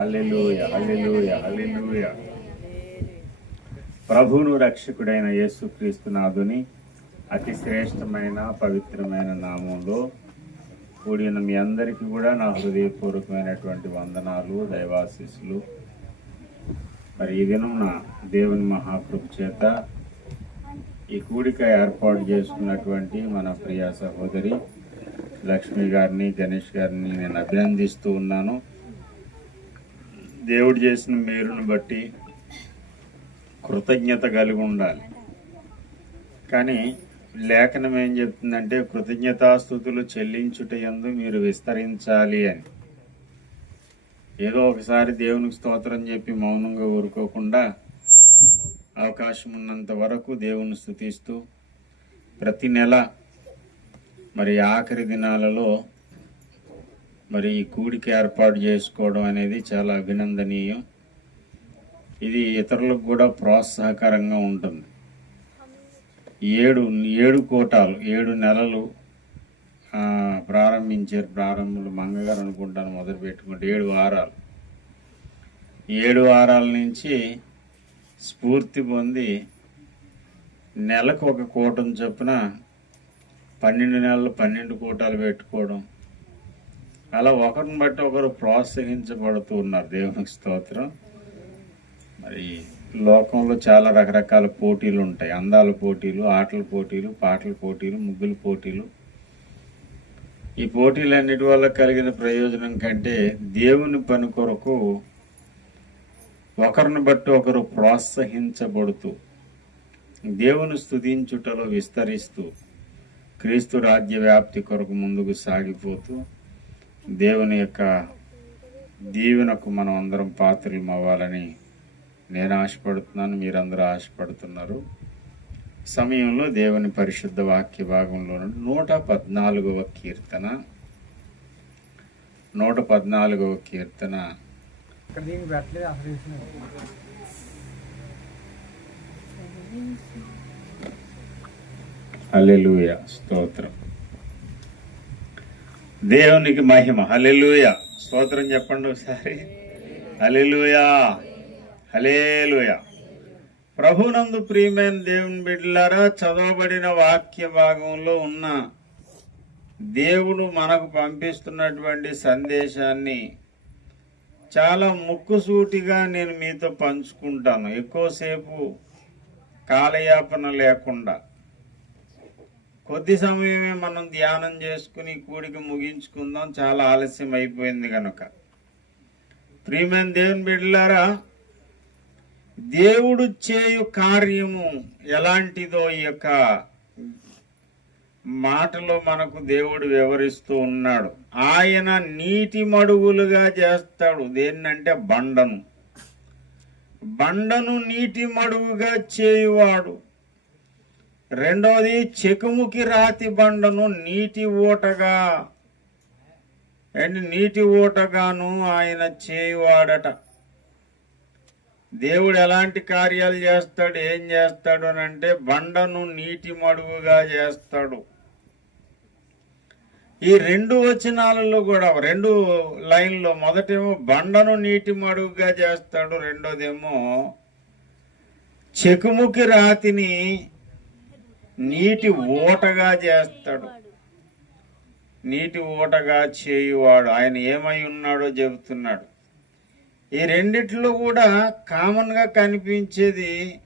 హల్లెలూయ ప్రభువును రక్షకుడైన యేసుక్రీస్తునాథుని అతి శ్రేష్టమైన పవిత్రమైన నామంలో కూడిన మీ అందరికీ కూడా నా హృదయపూర్వకమైనటువంటి వందనాలు దైవాశీస్సులు. మరి ఈ దినం నా దేవుని మహాకృప చేత ఈ కూడిక ఏర్పాటు చేసుకున్నటువంటి మన ప్రియ సహోదరి లక్ష్మి గారిని గణేష్ గారిని నేను అభినందిస్తూ ఉన్నాను. దేవుడు చేసిన మేలును బట్టి కృతజ్ఞత కలిగి ఉండాలి. కానీ లేఖనం ఏం చెప్తుందంటే కృతజ్ఞతాస్థుతులు చెల్లించుట ఎందు మీరు విస్తరించాలి అని. ఏదో ఒకసారి దేవునికి స్తోత్రం చెప్పి మౌనంగా ఊరుకోకుండా అవకాశం ఉన్నంత వరకు దేవుని స్థుతిస్తూ ప్రతి నెల మరి ఆఖరి దినాలలో మరి ఈ కూడిక ఏర్పాటు చేసుకోవడం అనేది చాలా అభినందనీయం. ఇది ఇతరులకు కూడా ప్రోత్సాహకరంగా ఉంటుంది. ఏడు ఏడు కోటాలు ఏడు నెలలు ప్రారంభించారు ప్రారంభంలో మంగగారు అనుకుంటాను మొదలు పెట్టుకుంటే ఏడు వారాలు. ఏడు వారాల నుంచి స్ఫూర్తి పొంది నెలకు ఒక కూటం చొప్పున పన్నెండు నెలలు పన్నెండు కూటాలు పెట్టుకోవడం అలా ఒకరిని బట్టి ఒకరు ప్రోత్సహించబడుతూ ఉన్నారు. దేవునికి స్తోత్రం. మరి లోకంలో చాలా రకరకాల పోటీలు ఉంటాయి. అందాల పోటీలు ఆటల పోటీలు పాటల పోటీలు ముగ్గుల పోటీలు. ఈ పోటీలన్నిటి వల్ల కలిగిన ప్రయోజనం కంటే దేవుని పని కొరకు ఒకరిని బట్టి ఒకరు ప్రోత్సహించబడుతూ దేవుని స్థుతించుటలో విస్తరిస్తూ క్రీస్తు రాజ్య వ్యాప్తి కొరకు ముందుకు సాగిపోతూ దేవుని యొక్క దీవెనకు మనం అందరం పాత్రలు అవ్వాలని నేను ఆశపడుతున్నాను మీరందరూ ఆశపడుతున్నారు. సమయంలో దేవుని పరిశుద్ధ వాక్య భాగంలో నూట పద్నాలుగవ కీర్తన. నూట పద్నాలుగవ కీర్తన. హల్లెలూయ స్తోత్రం. దేవునికి మహిమ. హలెలుయ స్తోత్రం చెప్పండి ఒకసారి. హలెలుయా హలేలుయ ప్రభునందు ప్రియమైన దేవుని బిడ్డలారా చదవబడిన వాక్య భాగంలో ఉన్న దేవుడు మనకు పంపిస్తున్నటువంటి సందేశాన్ని చాలా ముక్కుసూటిగా నేను మీతో పంచుకుంటాను. ఎక్కువసేపు కాలయాపన లేకుండా. కొద్ది సమయమే మనం ధ్యానం చేసుకుని కూడిక ముగించుకుందాం. చాలా ఆలస్యం అయిపోయింది కనుక ప్రియమైన దేవుని బిడ్డలారా దేవుడు చేయు కార్యము ఎలాంటిదో ఈ యొక్క మాటలో మనకు దేవుడు వివరిస్తూ ఉన్నాడు. ఆయన నీటి మడుగులుగా చేస్తాడు. దేన్నంటే బండను. బండను నీటి మడుగుగా చేయువాడు. రెండవది చెకుముకి రాతి బండను నీటి ఊటగా అండ్ నీటి ఊటగాను ఆయన చేయువాడట. దేవుడు ఎలాంటి కార్యాలు చేస్తాడు? ఏం చేస్తాడు అని అంటే బండను నీటి మడుగుగా చేస్తాడు. ఈ రెండు వచనాలలో కూడా రెండు లైన్లో మొదటేమో బండను నీటి మడుగుగా చేస్తాడు రెండోదేమో చెకుముకి రాతిని నీటి ఊటగా చేస్తాడు. నీటి ఊటగా చేయువాడు. ఆయన ఏమై ఉన్నాడో చెబుతున్నాడు. ఈ రెండిట్లో కూడా కామన్గా కనిపించేది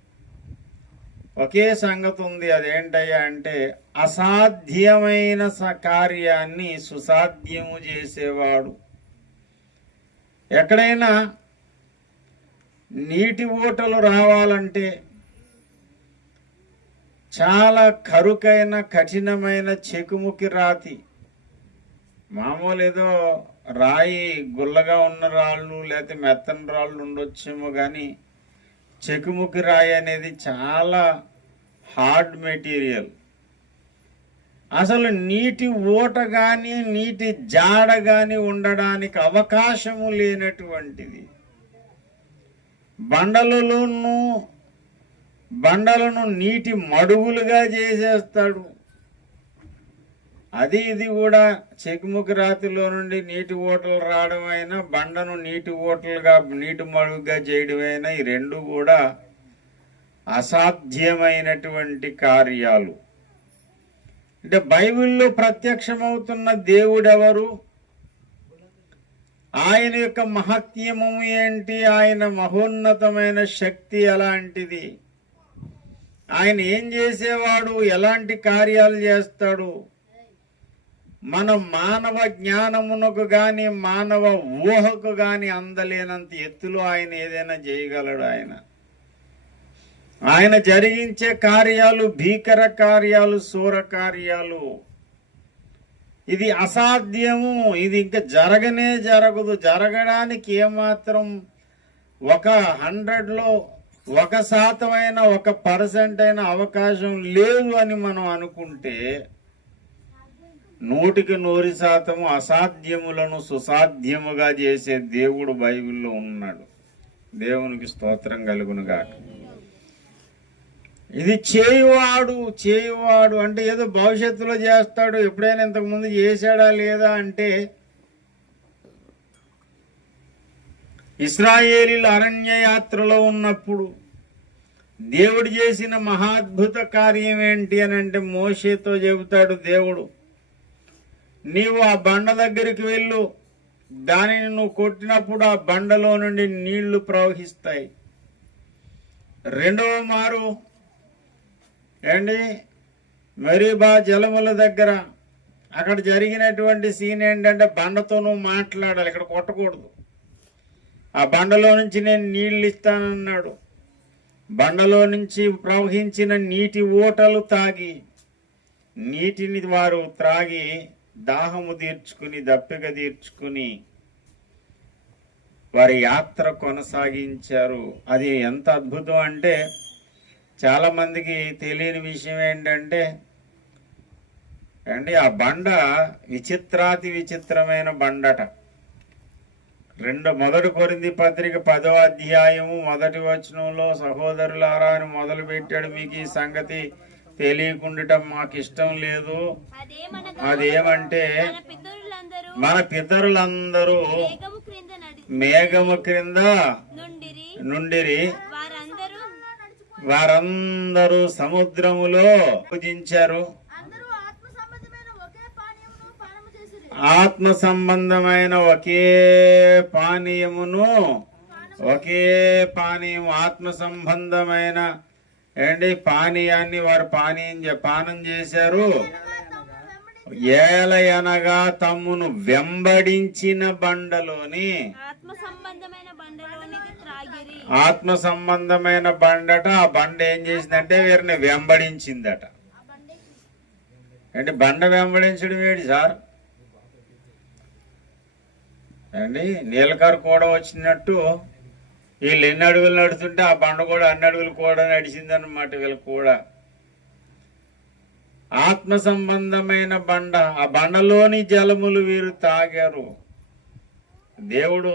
ఒకే సంగతి ఉంది. అదేంటయ్యా అంటే అసాధ్యమైన స- కార్యాన్ని సుసాధ్యము చేసేవాడు. ఎక్కడైనా నీటి ఊటలు రావాలంటే చాలా కరుకైన కఠినమైన చెకుముకి రాతి. మామూలు ఏదో రాయి గుల్లగా ఉన్న రాళ్ళు లేకపోతే మెత్తని రాళ్ళు ఉండొచ్చేమో కానీ చెకుముకి రాయి అనేది చాలా హార్డ్ మెటీరియల్. అసలు నీటి ఊట కానీ నీటి జాడ కానీ ఉండడానికి అవకాశము లేనటువంటిది. బండలలోనూ బండలను నీటి మడుగులుగా చేసేస్తాడు. అది ఇది కూడా చెకుముకి రాతిలో నుండి నీటి ఓటలు రావడం అయినా బండను నీటి ఓటలుగా నీటి మడుగుగా చేయడం అయినా ఈ రెండు కూడా అసాధ్యమైనటువంటి కార్యాలు. అంటే బైబిల్లో ప్రత్యక్షమవుతున్న దేవుడెవరు? ఆయన యొక్క మహత్యము ఏంటి? ఆయన మహోన్నతమైన శక్తి ఎలాంటిది? ఆయన ఏం చేసేవాడు? ఎలాంటి కార్యాలు చేస్తాడు? మన మానవ జ్ఞానమునకు కానీ మానవ ఊహకు కానీ అందలేనంత ఎత్తులో ఆయన ఏదైనా చేయగలడు ఆయన. ఆయన జరిగించే కార్యాలు భీకర కార్యాలు శూర కార్యాలు. ఇది అసాధ్యము. ఇది ఇంకా జరగనే జరగదు. జరగడానికి ఏమాత్రం ఒక హండ్రెడ్లో ఒక శాతమైన ఒక పర్సెంట్ అయిన అవకాశం లేదు అని మనం అనుకుంటే నూటికి నూరు శాతము అసాధ్యములను సుసాధ్యముగా చేసే దేవుడు బైబిల్లో ఉన్నాడు. దేవునికి స్తోత్రం కలుగునుగాక. ఇది చేయువాడు చేయువాడు అంటే ఏదో భవిష్యత్తులో చేస్తాడు ఎప్పుడైనా ఇంతకుముందు చేశాడా లేదా అంటే ఇస్రాయేలీలు అరణ్యయాత్రలో ఉన్నప్పుడు దేవుడు చేసిన మహాద్భుత కార్యం ఏంటి అని అంటే మోషేతో చెబుతాడు దేవుడు నీవు ఆ బండ దగ్గరికి వెళ్ళు. దానిని నువ్వు కొట్టినప్పుడు ఆ బండలో నుండి నీళ్ళు ప్రవహిస్తాయి. రెండవ మారు ఏండి మరీబా జలముల దగ్గర అక్కడ జరిగినటువంటి సీన్ ఏంటంటే బండతో నువ్వు మాట్లాడాలి ఇక్కడ కొట్టకూడదు. ఆ బండలో నుంచి నేను నీళ్ళు ఇస్తానన్నాడు బండలో నుంచి ప్రవహించిన నీటి ఓటలు తాగి నీటిని వారు త్రాగి దాహము తీర్చుకుని దప్పిక తీర్చుకుని వారి యాత్ర కొనసాగించారు. అది ఎంత అద్భుతం అంటే చాలామందికి తెలియని విషయం ఏంటంటే అండి ఆ బండ విచిత్రాతి విచిత్రమైన బండట. రెండు మొదటి కొరింది పత్రిక పదో అధ్యాయము మొదటి వచనంలో సహోదరులారా అని మొదలు పెట్టాడు మీకు ఈ సంగతి తెలియకుండటం మాకు ఇష్టం లేదు అదేమంటే మన పితరులందరూ మేఘము క్రింద నుండిరి. వారందరూ సముద్రములో పూజించారు అందరూ ఆత్మ సంబంధమైన ఒకే పానీయమును పానము చేసిరి ఆత్మ సంబంధమైన ఒకే పానీయమును ఒకే పానీయం ఆత్మ సంబంధమైన ఏంటి? పానీయాన్ని వారు పానీయం పానం చేశారు. ఏలయనగా తమ్మును వెంబడించిన బండలోని ఆత్మ సంబంధమైన బండట ఆ బండ ఏం చేసిందంటే వీరిని వెంబడించిందట. అంటే బండ వెంబడించడం ఏంటి సార్? అండి నీలకారు కూడా వచ్చినట్టు వీళ్ళు ఎన్ని అడుగులు నడుస్తుంటే ఆ బండ కూడా అన్ని అడుగులు కూడా నడిచిందన్నమాట వీళ్ళు కూడా. ఆత్మ సంబంధమైన బండ. ఆ బండలోని జలములు వీరు తాగారు. దేవుడు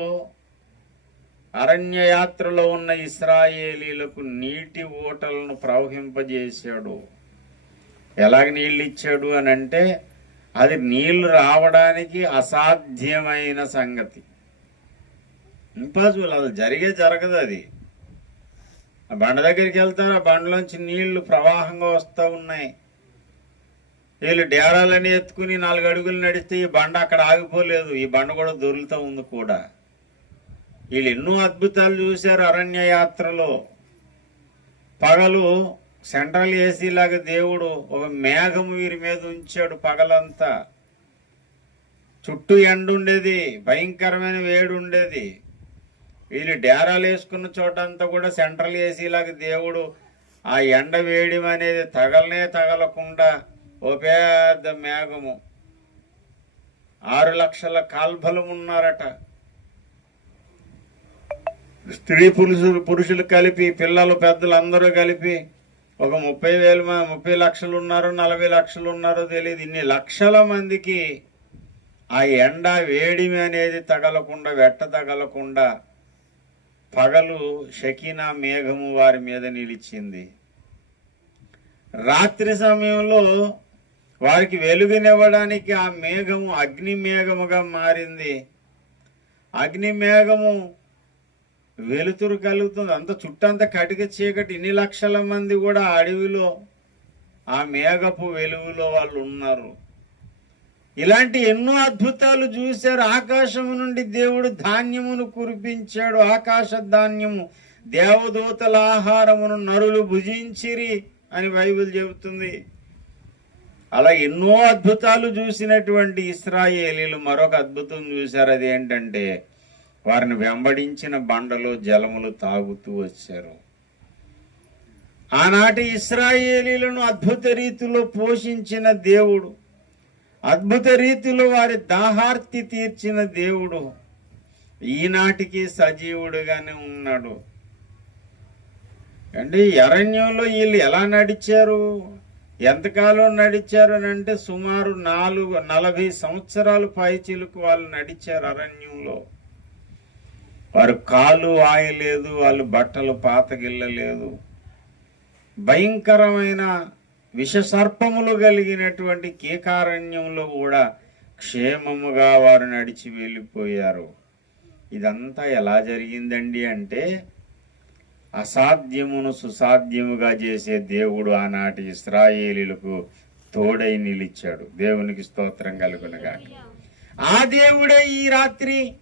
అరణ్యయాత్రలో ఉన్న ఇస్రాయేలీలకు నీటి ఓటలను ప్రవహింపజేశాడు. ఎలాగ నీళ్ళు ఇచ్చాడు అని అంటే అది నీళ్ళు రావడానికి అసాధ్యమైన సంగతి. ఇంపాసిబుల్ అది జరిగే జరగదు అది. ఆ బండ దగ్గరికి వెళ్తారు ఆ బండలోంచి నీళ్ళు ప్రవాహంగా వస్తూ ఉన్నాయి. వీళ్ళు డేరాలని ఎత్తుకుని నాలుగు అడుగులు నడిస్తే ఈ బండ అక్కడ ఆగిపోలేదు. ఈ బండ కూడా దొరులుతూ ఉంది కూడా. వీళ్ళు ఎన్నో అద్భుతాలు చూశారు అరణ్య యాత్రలో పగలు సెంట్రల్ ఏసీ లాగా దేవుడు ఒక మేఘం వీరి మీద ఉంచాడు పగలంతా. చుట్టూ ఎండ ఉండేది భయంకరమైన వేడి ఉండేది. వీళ్ళు డేరాలు వేసుకున్న చోటంతా కూడా సెంట్రల్ ఏసీ లాగా దేవుడు ఆ ఎండ వేయడం అనేది తగలనే తగలకుండా ఓ పెద్ద మేఘము. ఆరు లక్షల కాల్బలం ఉన్నారట. స్త్రీ పురుషులు పురుషులు కలిపి పిల్లలు పెద్దలు అందరూ కలిపి ఒక ముప్పై వేల మ- ముప్పై లక్షలు ఉన్నారు నలభై లక్షలు ఉన్నారో తెలియదు ఇన్ని లక్షల మందికి ఆ ఎండ వేడిమి అనేది తగలకుండా వెట్ట తగలకుండా పగలు షకీనా మేఘము వారి మీద నిలిచింది. రాత్రి సమయంలో వారికి వెలుగునివ్వడానికి ఆ మేఘము అగ్ని మేఘముగా మారింది. అగ్ని మేఘము వెలుతురు కలుగుతుంది. అంత చుట్టంతా కటిక చీకటి. ఇన్ని లక్షల మంది కూడా అడవిలో ఆ మేఘపు వెలుగులో వాళ్ళు ఉన్నారు. ఇలాంటి ఎన్నో అద్భుతాలు చూశారు. ఆకాశము నుండి దేవుడు ధాన్యమును కురిపించాడు. ఆకాశ ధాన్యము దేవదూతల ఆహారమును నరులు భుజించిరి అని బైబిల్ చెబుతుంది. అలా ఎన్నో అద్భుతాలు చూసినటువంటి ఇస్రాయేలీలు మరొక అద్భుతం చూశారు. అది ఏంటంటే వారిని వెంబడించిన బండలో జలములు తాగుతూ వచ్చారు. ఆనాటి ఇస్రాయేలీలను అద్భుత రీతిలో పోషించిన దేవుడు అద్భుత రీతిలో వారి దాహార్తి తీర్చిన దేవుడు ఈనాటికి సజీవుడుగానే ఉన్నాడు. అంటే అరణ్యంలో వీళ్ళు ఎలా నడిచారు? ఎంతకాలం నడిచారు అని అంటే సుమారు నాలుగు నలభై సంవత్సరాలు పైచిలకు వాళ్ళు నడిచారు అరణ్యంలో. వారు కాలు ఆయలేదు వాళ్ళు బట్టలు పాతగిల్లలేదు. భయంకరమైన విషసర్పములు కలిగినటువంటి కీకారణ్యంలో కూడా క్షేమముగా వారు నడిచి వెళ్ళిపోయారు. ఇదంతా ఎలా జరిగిందండి అంటే అసాధ్యమును సుసాధ్యముగా చేసే దేవుడు ఆనాటి ఇస్రాయేలీలకు తోడై నిలిచాడు. దేవునికి స్తోత్రం కలుగునగా ఆ దేవుడే ఈ రాత్రి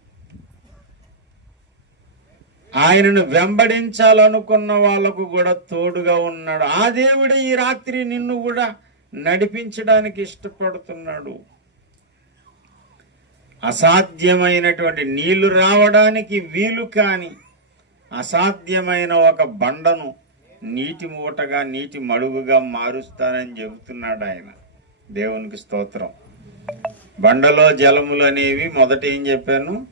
ఆయనను వెంబడించాలనుకున్న వాళ్ళకు కూడా తోడుగా ఉన్నాడు. ఆ దేవుడే ఈ రాత్రి నిన్ను కూడా నడిపించడానికి ఇష్టపడుతున్నాడు. అసాధ్యమైనటువంటి నీళ్ళు రావడానికి వీలు కాని అసాధ్యమైన ఒక బండను నీటి మూటగా నీటి మడుగుగా మారుస్తానని చెబుతున్నాడు ఆయన. దేవునికి స్తోత్రం. బండలో జలములు అనేవి మొదట ఏం చెప్పాను?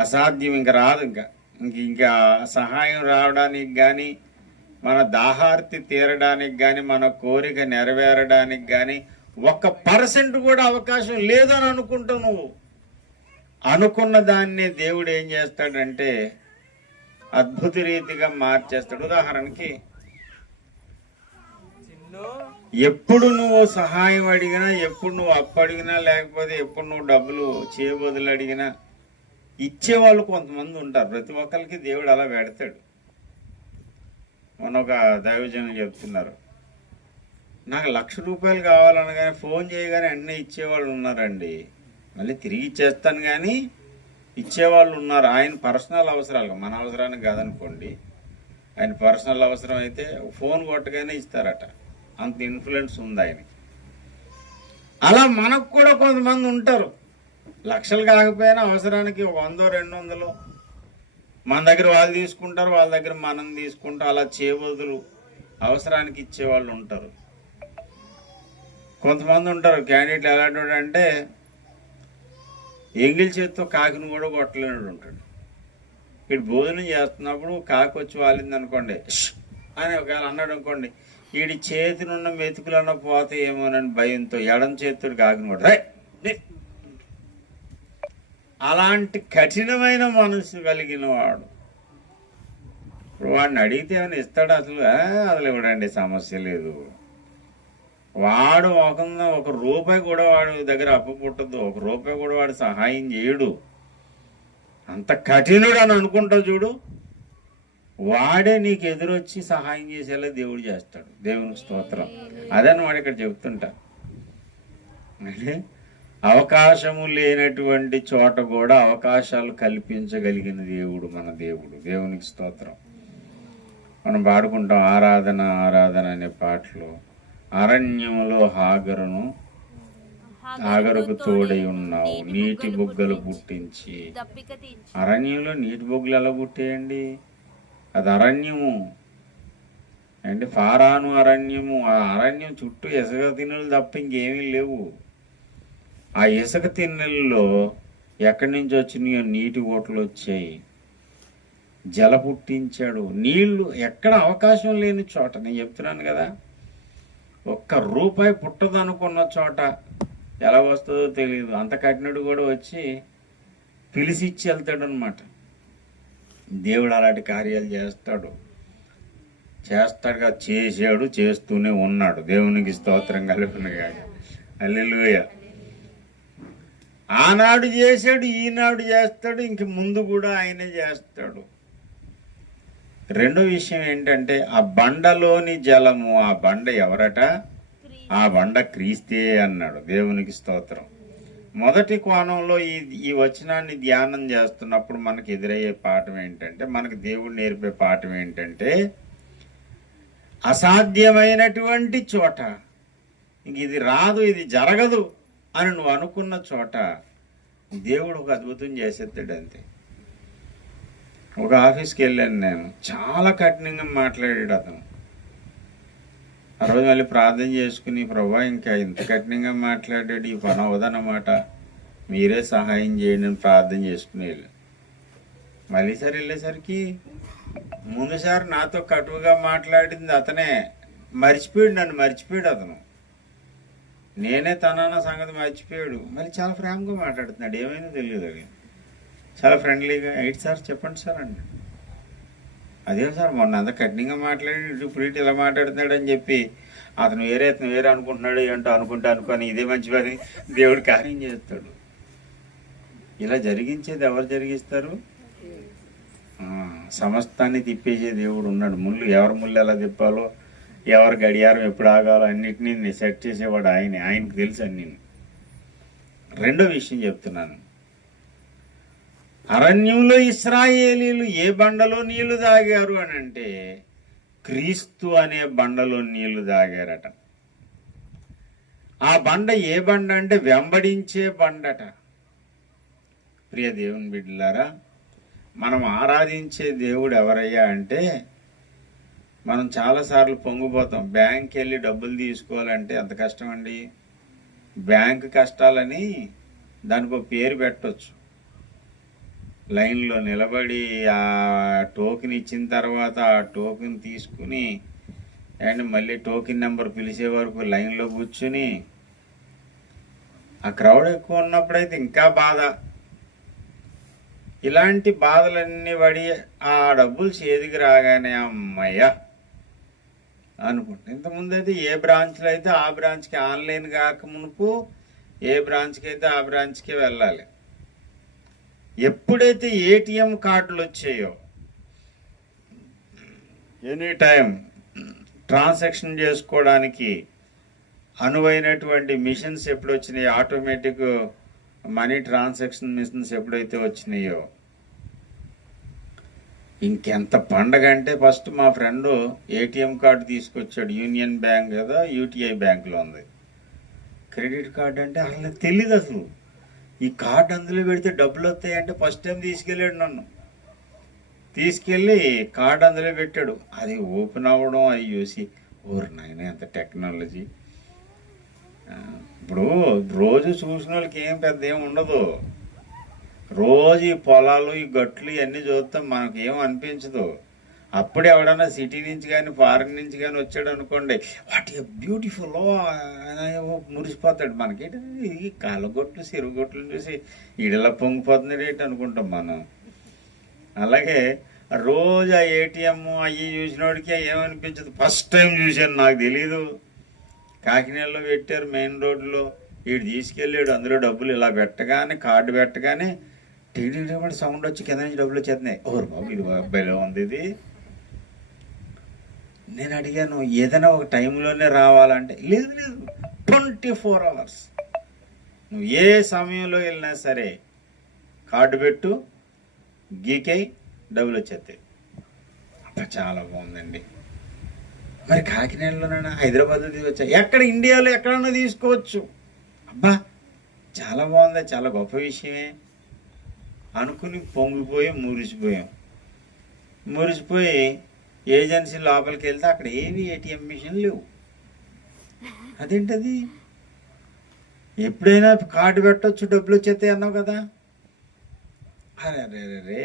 అసాధ్యం ఇంకా రాదు ఇంకా. ఇంక సహాయం రావడానికి కానీ మన దాహార్తి తీరడానికి కానీ మన కోరిక నెరవేరడానికి కానీ ఒక్క పర్సెంట్ కూడా అవకాశం లేదని అనుకుంటావు నువ్వు. అనుకున్న దాన్ని దేవుడు ఏం చేస్తాడంటే అద్భుత రీతిగా మార్చేస్తాడు. ఉదాహరణకి ఎప్పుడు నువ్వు సహాయం అడిగినా ఎప్పుడు నువ్వు అప్పు అడిగినా లేకపోతే ఎప్పుడు నువ్వు డబ్బులు చేయబదులు అడిగినా ఇచ్చేవాళ్ళు కొంతమంది ఉంటారు. ప్రతి ఒక్కరికి దేవుడు అలా పెడతాడు. మొన్న ఒక దైవజనులు చెప్తున్నారు. నాకు లక్ష రూపాయలు కావాలనగానే ఫోన్ చేయగానే అన్నీ ఇచ్చేవాళ్ళు ఉన్నారండి. మళ్ళీ తిరిగి ఇచ్చేస్తాను కానీ ఇచ్చేవాళ్ళు ఉన్నారు. ఆయన పర్సనల్ అవసరాలు మన అవసరానికి కాదనుకోండి. ఆయన పర్సనల్ అవసరం అయితే ఫోన్ కొట్టగానే ఇస్తారట. అంత ఇన్ఫ్లుయెన్స్ ఉంది ఆయనకి. అలా మనకు కూడా కొంతమంది ఉంటారు. లక్షలు కాకపోయినా అవసరానికి వందో రెండు వందలు మన దగ్గర వాళ్ళు తీసుకుంటారు వాళ్ళ దగ్గర మనం తీసుకుంటాం. అలా చేయబదులు అవసరానికి ఇచ్చేవాళ్ళు ఉంటారు. కొంతమంది ఉంటారు క్యాండిడేట్లు ఎలాంటి అంటే ఎంగిల్ చేత్తో కాకిని కూడా కొట్టలేడు ఉంటాడు. వీడు భోజనం చేస్తున్నప్పుడు కాకి వచ్చి వాలింది అనుకోండి అని ఒకవేళ అన్నాడు అనుకోండి వీడి చేతినున్న మెతుకులన్న ఏమోనని భయంతో ఎడం చేతుడు కాకిని కూడా అలాంటి కఠినమైన మనసు కలిగిన వాడు ఇప్పుడు వాడిని అడిగితే ఏమైనా ఇస్తాడు అసలు? అసలు ఇవ్వడండి సమస్య లేదు. వాడు ఒక ఒక రూపాయి కూడా వాడి దగ్గర అప్పు పుట్టద్దు ఒక రూపాయి కూడా వాడు సహాయం చేయడు. అంత కఠినుడు అని అనుకుంటావు చూడు. వాడే నీకు ఎదురొచ్చి సహాయం చేసేలా దేవుడు చేస్తాడు. దేవుని స్తోత్రం. అదని వాడు ఇక్కడ చెప్తుంటా. అంటే అవకాశము లేనటువంటి చోట కూడా అవకాశాలు కల్పించగలిగిన దేవుడు మన దేవుడు. దేవునికి స్తోత్రం. మనం పాడుకుంటాం ఆరాధన ఆరాధన అనే పాటలు అరణ్యములో హాగరును హాగరుకు తోడై ఉన్నావు. నీటి బుగ్గలు పుట్టించి. అరణ్యంలో నీటి బొగ్గులు ఎలా పుట్టేయండి? అది అరణ్యము. అంటే ఫారాను అరణ్యము. ఆ అరణ్యం చుట్టూ ఎసగ తిన్నులు తప్ప ఇంకేమీ లేవు. ఆ ఇసుక తిన్నెల్లో ఎక్కడి నుంచి వచ్చినాయో నీటి ఓట్లు వచ్చాయి. జల పుట్టించాడు. నీళ్ళు ఎక్కడ అవకాశం లేని చోట. నేను చెప్తున్నాను కదా ఒక్క రూపాయి పుట్టదనుకున్న చోట ఎలా వస్తుందో తెలియదు. అంత కఠినడు కూడా వచ్చి పిలిచి ఇచ్చి వెళ్తాడు అనమాట దేవుడు అలాంటి కార్యాలు చేస్తాడు. చేస్తాడుగా చేశాడు చేస్తూనే ఉన్నాడు. దేవునికి స్తోత్రం కలుగునుగా హల్లెలూయ. ఆనాడు చేశాడు ఈనాడు చేస్తాడు ఇంక ముందు కూడా ఆయనే చేస్తాడు. రెండో విషయం ఏంటంటే ఆ బండలోని జలము ఆ బండ ఎవరట? ఆ బండ క్రీస్తే అన్నాడు దేవునికి స్తోత్రం. మొదటి కోణంలో ఈ ఈ వచనాన్ని ధ్యానం చేస్తున్నప్పుడు మనకు ఎదురయ్యే పాఠం ఏంటంటే మనకు దేవుడు నేర్పే పాఠం ఏంటంటే అసాధ్యమైనటువంటి చోట ఇంక ఇది రాదు ఇది జరగదు. అని నువ్వు అనుకున్న చోట దేవుడు ఒక అద్భుతం చేసేస్తాడు అంతే ఒక ఆఫీస్కి వెళ్ళాను నేను. చాలా కఠినంగా మాట్లాడాడు అతను. ఆ రోజు మళ్ళీ ప్రార్థన చేసుకుని ప్రభా ఇంకా ఇంత కఠినంగా మాట్లాడాడు ఈ పని అవదన్నమాట. మీరే సహాయం చేయండి అని ప్రార్థన చేసుకుని వెళ్ళాను. మళ్ళీ సారి వెళ్ళేసరికి ముందుసారి నాతో కటువుగా మాట్లాడింది అతనే. మర్చిపోయాడు నన్ను మర్చిపోయాడు అతను. నేనే తనన్న సంగతి మర్చిపోయాడు. మళ్ళీ చాలా ప్రేమగా మాట్లాడుతున్నాడు. ఏమైందో తెలియదు అది. చాలా ఫ్రెండ్లీగా ఎయిట్ సార్ చెప్పండి సార్ అండి అదేం సార్ మొన్న అంత కఠినంగా మాట్లాడి ఇప్పుడు ఇటు ఇలా మాట్లాడుతున్నాడు అని చెప్పి అతను వేరే అతను వేరే అనుకుంటున్నాడు ఏంటో అనుకుంటా అనుకొని ఇదే మంచి పని దేవుడు కార్యం చేస్తాడు. ఇలా జరిగించేది ఎవరు జరిగిస్తారు? సమస్తాన్ని తిప్పేసే దేవుడు ఉన్నాడు. ముళ్ళు ఎవరి ముళ్ళు ఎలా తిప్పాలో ఎవరు గడియారం ఎప్పుడు ఆగాలో అన్నిటినీ సెట్ చేసేవాడు ఆయనే. ఆయనకు తెలుసు అన్ని. రెండో విషయం చెప్తున్నాను. అరణ్యంలో ఇస్రాయేలీలు ఏ బండలో నీళ్ళు తాగారు అని అంటే క్రీస్తు అనే బండలో నీళ్ళు తాగారట. ఆ బండ ఏ బండ అంటే వెంబడించే బండట. ప్రియ దేవుని బిడ్డలారా మనం ఆరాధించే దేవుడు ఎవరయ్యా అంటే మనం చాలాసార్లు పొంగిపోతాం. బ్యాంక్కి వెళ్ళి డబ్బులు తీసుకోవాలంటే ఎంత కష్టం అండి బ్యాంక్ కష్టాలని దానికి ఒక పేరు పెట్టవచ్చు లైన్లో నిలబడి ఆ టోకెన్ ఇచ్చిన తర్వాత ఆ టోకెన్ తీసుకుని అండ్ మళ్ళీ టోకెన్ నెంబర్ పిలిచే వరకు లైన్లో కూర్చుని ఆ క్రౌడ్ ఎక్కువ ఉన్నప్పుడైతే ఇంకా బాధ. ఇలాంటి బాధలన్నీ పడి ఆ డబ్బులు చేతికి రాగానే అమ్మయ్య! అనుకుంటా ఇంతకుముందు అయితే ఏ బ్రాంచ్లో అయితే ఆ బ్రాంచ్కి ఆన్లైన్ కాక మునుపు ఏ బ్రాంచ్కి అయితే ఆ బ్రాంచ్కి వెళ్ళాలి. ఎప్పుడైతే ఏటీఎం కార్డులు వచ్చాయో ఎనీ టైం ట్రాన్సాక్షన్ చేసుకోవడానికి అనువైనటువంటి మిషన్స్ ఎప్పుడు వచ్చినాయి ఆటోమేటిక్ మనీ ట్రాన్సాక్షన్ మిషన్స్ ఎప్పుడైతే వచ్చినాయో ఇంకెంత పండగ అంటే ఫస్ట్ మా ఫ్రెండ్ ఏటీఎం కార్డు తీసుకొచ్చాడు యూనియన్ బ్యాంక్ కదా యూటీఐ బ్యాంక్లో ఉంది. క్రెడిట్ కార్డు అంటే అసలు తెలియదు అసలు. ఈ కార్డు అందులో పెడితే డబ్బులు వస్తాయంటే ఫస్ట్ టైం తీసుకెళ్ళాడు నన్ను. తీసుకెళ్ళి కార్డు అందులో పెట్టాడు. అది ఓపెన్ అవ్వడం అది చూసి ఓరు నాయన ఎంత టెక్నాలజీ. ఇప్పుడు రోజు చూసిన వాళ్ళకి ఏం పెద్ద ఏం ఉండదు. రోజు ఈ పొలాలు ఈ గట్లు ఇవన్నీ చూస్తాం మనకు ఏం అనిపించదు. అప్పుడు ఎవడన్నా సిటీ నుంచి కానీ ఫారెన్ నుంచి కానీ వచ్చాడు అనుకోండి వాట్ ఏ బ్యూటిఫుల్ మురిసిపోతాడు. మనకి ఈ కాళ్ళగొట్లు సిరుగుగొట్లు చూసి ఈడలా పొంగిపోతున్నాడు ఏంటి అనుకుంటాం మనం. అలాగే రోజు ఆ ఏటీఎం అవి చూసినోడికి ఏమనిపించదు ఫస్ట్ టైం చూశాను నాకు తెలీదు. కాకినాడలో పెట్టారు మెయిన్ రోడ్లో వీడు తీసుకెళ్ళాడు అందులో డబ్బులు ఇలా పెట్టగానే కార్డు పెట్టగానే టీడీ సౌండ్ వచ్చి కింద నుంచి డబ్బులు వచ్చేస్తున్నాయి. ఓరు బాబు ఇది అబ్బాయిలో ఉంది ఇది. నేను అడిగాను ఏదైనా ఒక టైంలోనే రావాలంటే లేదు లేదు ట్వంటీ ఫోర్ అవర్స్. నువ్వు ఏ సమయంలో వెళ్ళినా సరే కార్డు పెట్టు గీకై డబ్బులు వచ్చేస్తాయి. అబ్బా చాలా బాగుందండి. మరి కాకినాడలోనైనా హైదరాబాద్ తీసుకొచ్చా? ఎక్కడ ఇండియాలో ఎక్కడన్నా తీసుకోవచ్చు. అబ్బా చాలా బాగుంది చాలా గొప్ప విషయమే. అనుకుని పొంగిపోయి మురిసిపోయాం. మురిసిపోయి ఏజెన్సీ లోపలికి వెళ్తే అక్కడ ఏవి ఏటీఎం మిషన్ లేవు. అదేంటది? ఎప్పుడైనా కార్డు పెట్టవచ్చు డబ్బులు వచ్చేస్తాయి అన్నావు కదా? అరే రే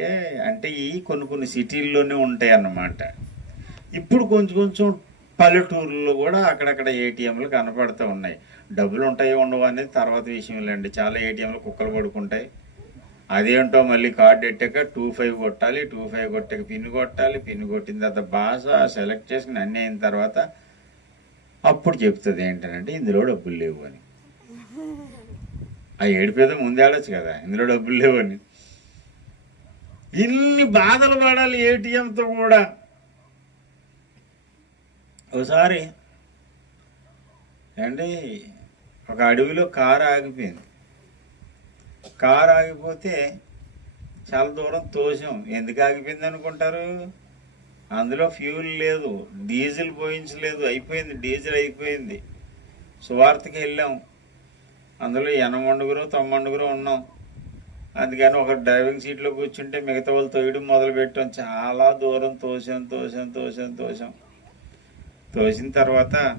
అంటే ఈ కొన్ని కొన్ని సిటీల్లోనే ఉంటాయి అన్నమాట ఇప్పుడు కొంచెం కొంచెం పల్లెటూరులో కూడా అక్కడక్కడ ఏటీఎంలు కనపడుతూ ఉన్నాయి. డబ్బులు ఉంటాయో ఉండవు అనేది తర్వాత విషయం లేండి. చాలా ఏటీఎంలు కుక్కలు పడుకుంటాయి. అదేంటో మళ్ళీ కార్డు పెట్టాక టూ ఫైవ్ కొట్టాలి టూ ఫైవ్ కొట్టాక పిన్ కొట్టాలి పిన్ కొట్టిన తర్వాత భాష సెలెక్ట్ చేసుకుని అన్నీ అయిన తర్వాత అప్పుడు చెప్తుంది ఏంటంటే ఇందులో డబ్బులు లేవు అని. ఆ ఏడిపేదో ముందే ఆడొచ్చు కదా ఇందులో డబ్బులు లేవు అని. ఇన్ని బాధలు పడాలి ఏటీఎంతో కూడా. ఒకసారి అండి ఒక అడవిలో కారు ఆగిపోయింది. కారు ఆగిపోతే చాలా దూరం తోసాం. ఎందుకు ఆగిపోయింది అనుకుంటారు? అందులో ఫ్యూల్ లేదు డీజిల్ పోయించలేదు అయిపోయింది డీజిల్ అయిపోయింది. సువార్తకి వెళ్ళాం. అందులో ఎనమండుగురు తొమ్మండుగురు ఉన్నాం. అందుకని ఒక డ్రైవింగ్ సీట్లో కూర్చుంటే మిగతా వాళ్ళు తోయడం మొదలు పెట్టాం చాలా దూరం తోసాం తోసాం తోసాం తోసాం. తోసిన తర్వాత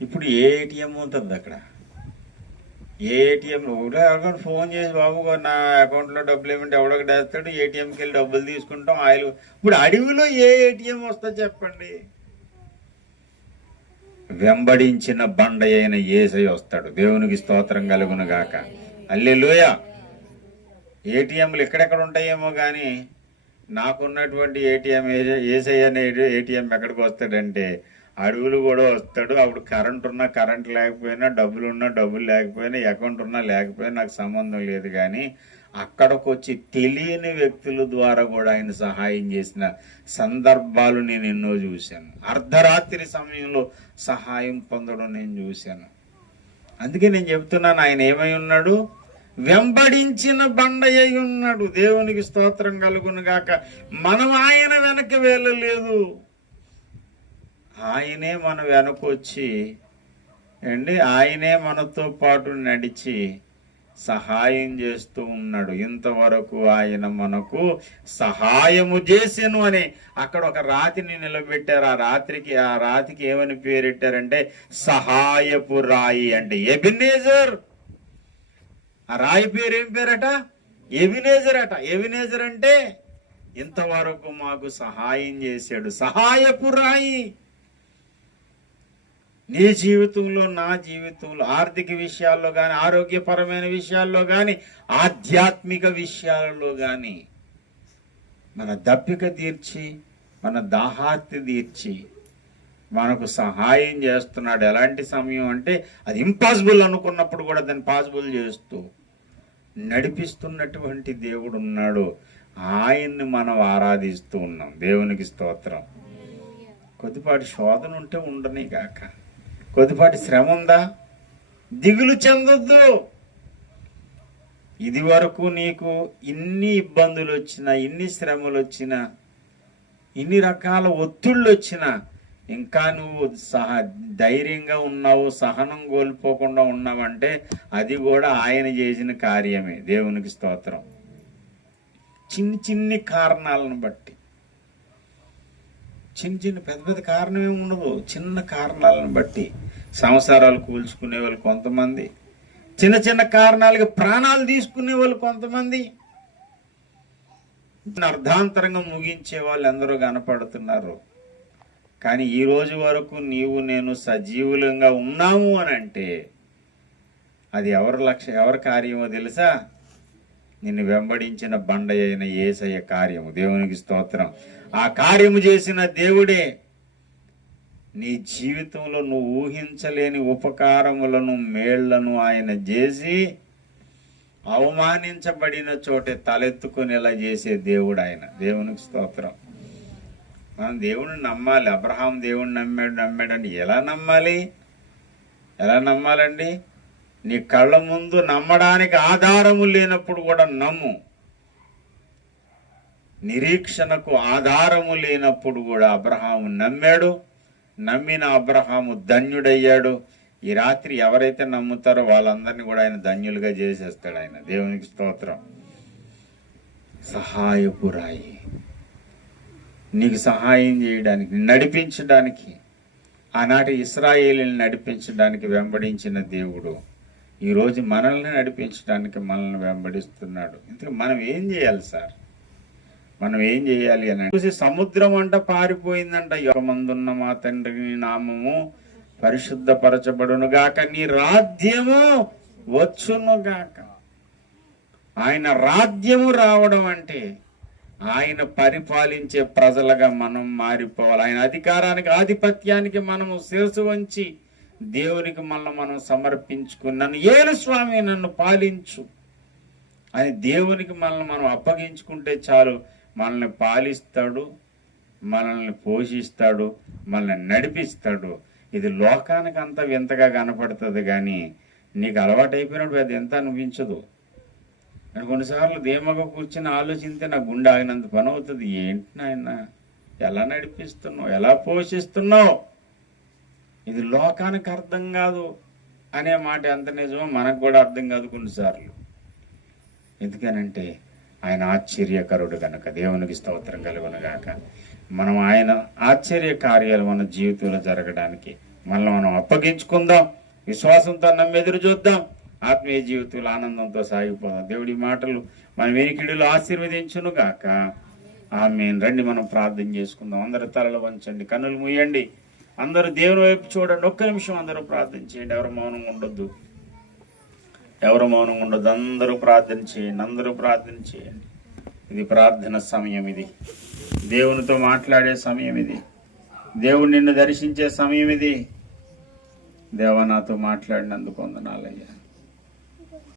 ఇప్పుడు ఏ ఏటీఎం ఉంటుంది అక్కడ? ఏటీఎం ఒకటే ఎవరికైనా ఫోన్ చేసి బాబు నా అకౌంట్లో డబ్బులు ఏమంటే ఎవడొక వేస్తాడు ఏటీఎంకి వెళ్ళి డబ్బులు తీసుకుంటాం ఆయిల్. ఇప్పుడు అడవిలో ఏ ఏటీఎం వస్తా చెప్పండి? వెంబడించిన బండ అయిన ఏసై వస్తాడు. దేవునికి స్తోత్రం కలుగును గాక. అల్లెలుయ ఏటీఎంలు ఎక్కడెక్కడ ఉంటాయేమో కానీ నాకున్నటువంటి ఏటీఎం ఏసై అనే ఏటీఎం ఎక్కడికి వస్తాడంటే అడవులు కూడా వస్తాడు. అప్పుడు కరెంట్ ఉన్నా కరెంట్ లేకపోయినా డబ్బులు ఉన్నా డబ్బులు లేకపోయినా అకౌంట్ ఉన్నా లేకపోయినా నాకు సంబంధం లేదు కానీ అక్కడికి వచ్చి తెలియని వ్యక్తుల ద్వారా కూడా ఆయన సహాయం చేసిన సందర్భాలు నేను ఎన్నో చూశాను. అర్ధరాత్రి సమయంలో సహాయం పొందడం నేను చూశాను. అందుకే నేను చెప్తున్నాను ఆయన ఏమై ఉన్నాడు? వెంబడించిన బండ ఉన్నాడు. దేవునికి స్తోత్రం కలుగును గాక మనం ఆయన వెనక వెళ్ళలేదు. ఆయనే మన వెనకొచ్చి అండి ఆయనే మనతో పాటు నడిచి సహాయం చేస్తూ ఉన్నాడు. ఇంతవరకు ఆయన మనకు సహాయము చేసెను అని అక్కడ ఒక రాతిని నిలబెట్టారు. ఆ రాత్రికి ఆ రాతికి ఏమని పేరెట్టారంటే సహాయపు రాయి అంటే ఎబినేజర్! ఆ రాయి పేరు ఏం పేరట? ఎవినేజర్ అట. ఎవినేజర్ అంటే ఇంతవరకు మాకు సహాయం చేశాడు. సహాయపు రాయి! నీ జీవితంలో నా జీవితంలో ఆర్థిక విషయాల్లో కానీ ఆరోగ్యపరమైన విషయాల్లో కానీ ఆధ్యాత్మిక విషయాల్లో కానీ మన దప్పిక తీర్చి మన దాహార్తి తీర్చి మనకు సహాయం చేస్తున్నాడు. ఎలాంటి సమయం అంటే అది ఇంపాసిబుల్ అనుకున్నప్పుడు కూడా దాన్ని పాసిబుల్ చేస్తూ నడిపిస్తున్నటువంటి దేవుడు ఉన్నాడు. ఆయన్ని మనం ఆరాధిస్తూ ఉన్నాం. దేవునికి స్తోత్రం. కొద్దిపాటి శోధన ఉంటే ఉండని కాక కొద్దిపాటి శ్రమ ఉందా దిగులు చెందొద్దు. ఇది వరకు నీకు ఇన్ని ఇబ్బందులు వచ్చినా ఇన్ని శ్రమలు వచ్చినా ఇన్ని రకాల ఒత్తిళ్ళు వచ్చినా ఇంకా నువ్వు సహ ధైర్యంగా ఉన్నావు సహనం కోల్పోకుండా ఉన్నావంటే అది కూడా ఆయన చేసిన కార్యమే. దేవునికి స్తోత్రం. చిన్ని చిన్ని కారణాలను బట్టి. చిన్న చిన్న పెద్ద పెద్ద కారణం ఏమి ఉండదు. చిన్న కారణాలను బట్టి సంసారాలు కూల్చుకునే వాళ్ళు కొంతమంది చిన్న చిన్న కారణాలకి ప్రాణాలు తీసుకునే వాళ్ళు కొంతమంది. అర్ధాంతరంగా ముగించే వాళ్ళు ఎందరో కనపడుతున్నారు. కానీ ఈ రోజు వరకు నీవు నేను సజీవులంగా ఉన్నాము అని అంటే అది ఎవరి లక్ష్య ఎవరి కార్యమో తెలుసా? నిన్ను వెంబడించిన బండ అయిన ఏసయ్య కార్యము. దేవునికి స్తోత్రం. ఆ కార్యము చేసిన దేవుడే నీ జీవితంలో నువ్వు ఊహించలేని ఉపకారములను మేళ్ళను ఆయన చేసి అవమానించబడిన చోటే తలెత్తుకునేలా చేసే దేవుడు ఆయన. దేవునికి స్తోత్రం. మనం దేవుడిని నమ్మాలి. అబ్రహాం దేవుడిని నమ్మాడు నమ్మాడని ఎలా నమ్మాలి? ఎలా నమ్మాలండి? నీ కళ్ళ ముందు నమ్మడానికి ఆధారము లేనప్పుడు కూడా నమ్ము. నిరీక్షణకు ఆధారము లేనప్పుడు కూడా అబ్రహాము నమ్మాడు. నమ్మిన అబ్రహాము ధన్యుడయ్యాడు. ఈ రాత్రి ఎవరైతే నమ్ముతారో వాళ్ళందరినీ కూడా ఆయన ధన్యులుగా చేసేస్తాడు ఆయన. దేవునికి స్తోత్రం. సహాయపు రాయి. నీకు సహాయం చేయడానికి నడిపించడానికి ఆనాటి ఇస్రాయేలీని నడిపించడానికి వెంబడించిన దేవుడు ఈరోజు మనల్ని నడిపించడానికి మనల్ని వెంబడిస్తున్నాడు. ఇంతకు మనం ఏం చేయాలి సార్? మనం ఏం చేయాలి అని చూసి సముద్రం అంట పారిపోయిందంట. ఒక మా తండ్రిని నామము పరిశుద్ధపరచబడును గాక నీ రాజ్యము వచ్చును గాక ఆయన రాజ్యము రావడం అంటే ఆయన పరిపాలించే ప్రజలుగా మనం మారిపోవాలి. ఆయన అధికారానికి ఆధిపత్యానికి మనము శిరసు వంచి దేవునికి మళ్ళీ మనం సమర్పించుకుని నన్ను ఏను స్వామి నన్ను పాలించు అని దేవునికి మనల్ని మనం అప్పగించుకుంటే చాలు. మనల్ని పాలిస్తాడు మనల్ని పోషిస్తాడు మనల్ని నడిపిస్తాడు. ఇది లోకానికి అంత వింతగా కనపడుతుంది కానీ నీకు అలవాటైపోయినప్పుడు అది ఎంత అనిపించదు. నేను కొన్నిసార్లు ధీమగా కూర్చొని ఆలోచిస్తే నా గుండె ఆగినంత పని అవుతుంది ఏంటి నాయన? ఎలా నడిపిస్తున్నావు? ఎలా పోషిస్తున్నావు? ఇది లోకానికి అర్థం కాదు అనే మాట ఎంత నిజమో మనకు కూడా అర్థం కాదు కొన్నిసార్లు. ఎందుకనంటే ఆయన ఆశ్చర్యకరుడు కనుక దేవునికి స్తోత్రం కలుగునుగాక మనం ఆయన ఆశ్చర్య కార్యాలు మన జీవితంలో జరగడానికి మనల్ని మనం అప్పగించుకుందాం. విశ్వాసంతో నమ్మెదురు చూద్దాం. ఆత్మీయ జీవితంలో ఆనందంతో సాగిపోదాం. దేవుడి మాటలు మన వెనికిడిలో ఆశీర్వదించును గాక. ఆమె రండి మనం ప్రార్థన చేసుకుందాం. అందరు తలలు వంచండి కన్నులు మూయండి. అందరూ దేవుని వైపు చూడండి. ఒక్క నిమిషం అందరూ ప్రార్థన చేయండి. ఎవరు మౌనం ఉండొద్దు. ఎవరు మౌనం ఉండదు? అందరూ ప్రార్థన చేయండి అందరూ ప్రార్థన చేయండి. ఇది ప్రార్థన సమయం ఇది. దేవునితో మాట్లాడే సమయం ఇది. దేవుడు నిన్ను దర్శించే సమయం ఇది. దేవ నాతో మాట్లాడినందుకు వందనాలయ్యా